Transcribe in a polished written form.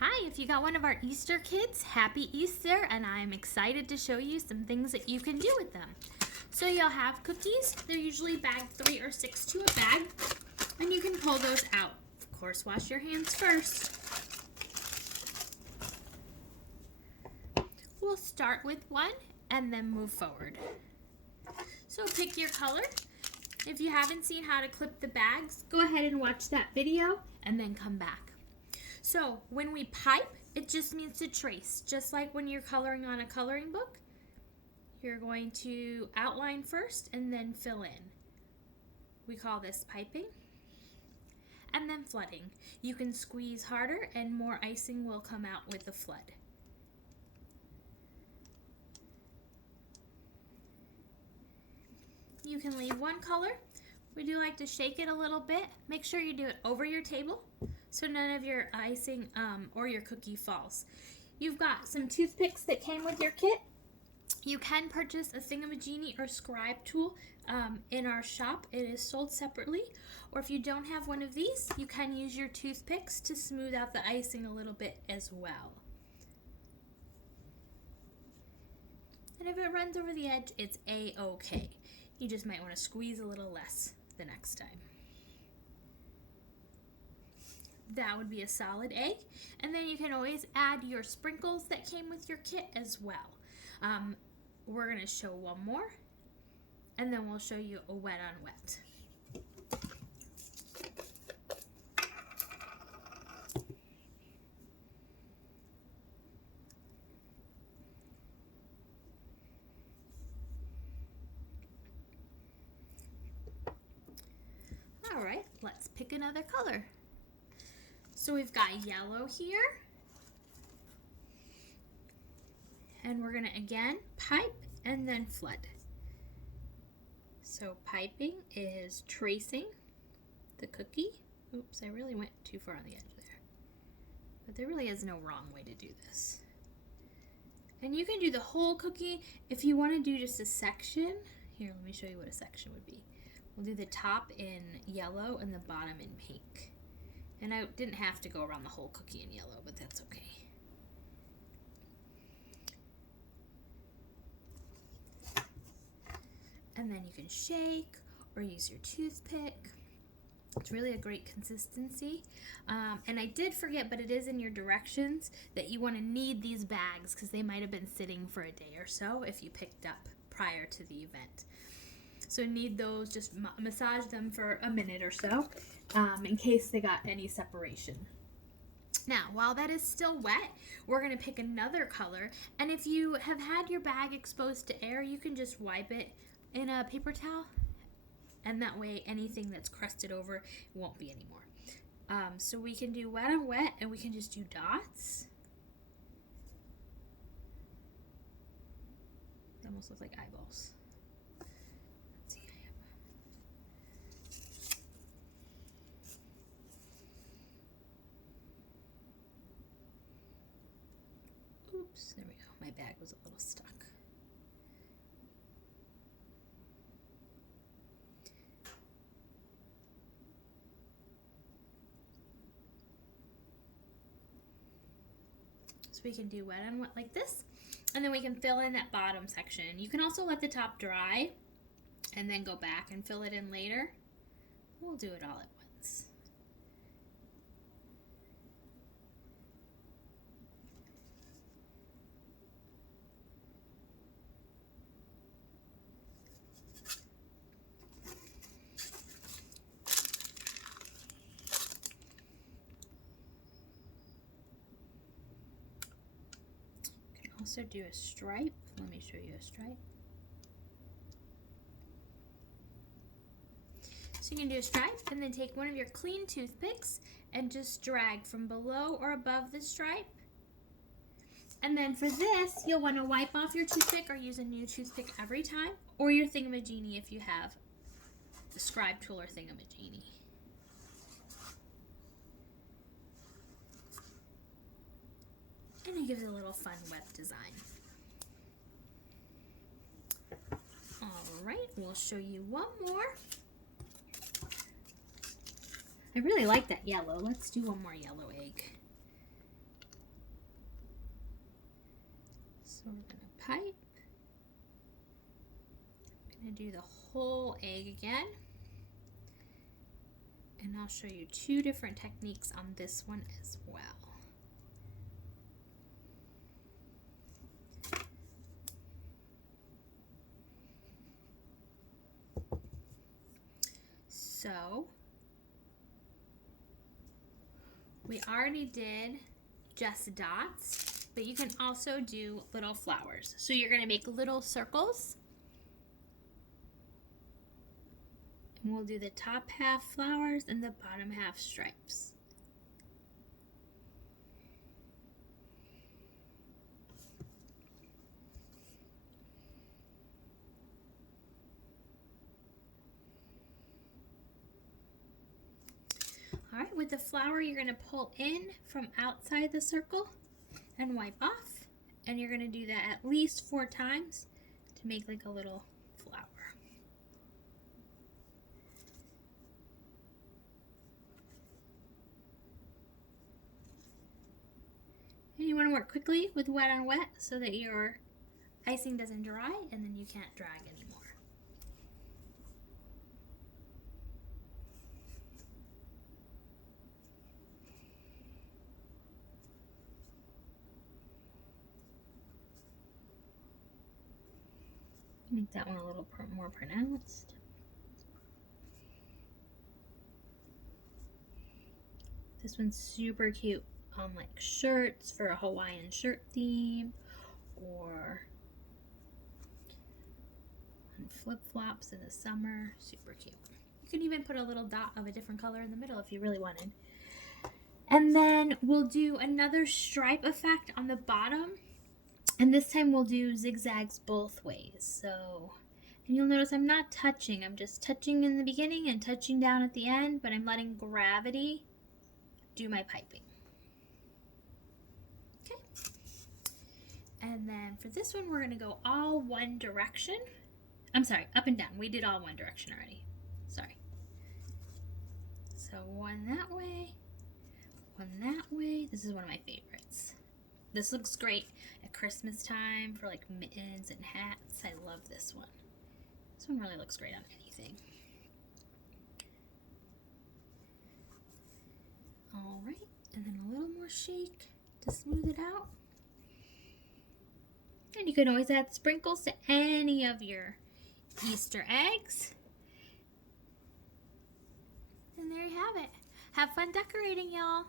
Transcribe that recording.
Hi, if you got one of our Easter kits, happy Easter, and I'm excited to show you some things that you can do with them. So you'll have cookies. They're usually bagged 3 or 6 to a bag, and you can pull those out. Of course, wash your hands first. We'll start with one and then move forward. So pick your color. If you haven't seen how to clip the bags, go ahead and watch that video and then come back. So when we pipe, it just means to trace. Just like when you're coloring on a coloring book, you're going to outline first and then fill in. We call this piping. And then flooding. You can squeeze harder and more icing will come out with the flood. You can leave one color. We do like to shake it a little bit. Make sure you do it over your table so none of your icing or your cookie falls. You've got some toothpicks that came with your kit. You can purchase a thingamajiggy or scribe tool in our shop. It is sold separately. Or if you don't have one of these, you can use your toothpicks to smooth out the icing a little bit as well. And if it runs over the edge, it's a-okay. You just might want to squeeze a little less the next time. That would be a solid A. And then you can always add your sprinkles that came with your kit as well. We're going to show one more, and then we'll show you a wet on wet. All right, let's pick another color. So we've got yellow here. And we're going to again pipe and then flood. So piping is tracing the cookie. Oops, I really went too far on the edge there. But there really is no wrong way to do this. And you can do the whole cookie if you want to do just a section. Here, let me show you what a section would be. We'll do the top in yellow and the bottom in pink. And I didn't have to go around the whole cookie in yellow, but that's okay. And then you can shake or use your toothpick. It's really a great consistency. And I did forget, but it is in your directions, that you want to knead these bags because they might have been sitting for a day or so if you picked up prior to the event. So knead those, just massage them for a minute or so in case they got any separation. Now, while that is still wet, we're going to pick another color. And if you have had your bag exposed to air, you can just wipe it in a paper towel, and that way anything that's crusted over won't be anymore. So we can do wet on wet, and we can just do dots. They almost look like eyeballs. Let's see. Oops, there we go. My bag was a little stuck. We can do wet on wet like this, and then we can fill in that bottom section. You can also let the top dry and then go back and fill it in later. We'll do it all at once. Also do a stripe. Let me show you a stripe. So you can do a stripe and then take one of your clean toothpicks and just drag from below or above the stripe. And then for this, you'll want to wipe off your toothpick or use a new toothpick every time, or your thingamajiggy if you have the scribe tool or thingamajiggy. And it gives it a little fun web design. All right, we'll show you one more. I really like that yellow. Let's do one more yellow egg. So we're going to pipe. I'm going to do the whole egg again. And I'll show you two different techniques on this one as well. So we already did just dots, but you can also do little flowers. So you're going to make little circles. And we'll do the top half flowers and the bottom half stripes. All right, with the flower, you're going to pull in from outside the circle and wipe off. And you're going to do that at least 4 times to make like a little flower. And you want to work quickly with wet on wet so that your icing doesn't dry and then you can't drag anymore. Make that one a little more pronounced. This one's super cute on like shirts for a Hawaiian shirt theme, or on flip-flops in the summer. Super cute. You can even put a little dot of a different color in the middle if you really wanted. And then we'll do another stripe effect on the bottom. And this time we'll do zigzags both ways. So, and you'll notice I'm not touching. I'm just touching in the beginning and touching down at the end, but I'm letting gravity do my piping. Okay. And then for this one, we're going to go all one direction. I'm sorry, up and down. We did all one direction already. Sorry. So one that way, one that way. This is one of my favorites. This looks great at Christmas time for like mittens and hats. I love this one. This one really looks great on anything. All right, and then a little more shake to smooth it out. And you can always add sprinkles to any of your Easter eggs. And there you have it. Have fun decorating, y'all.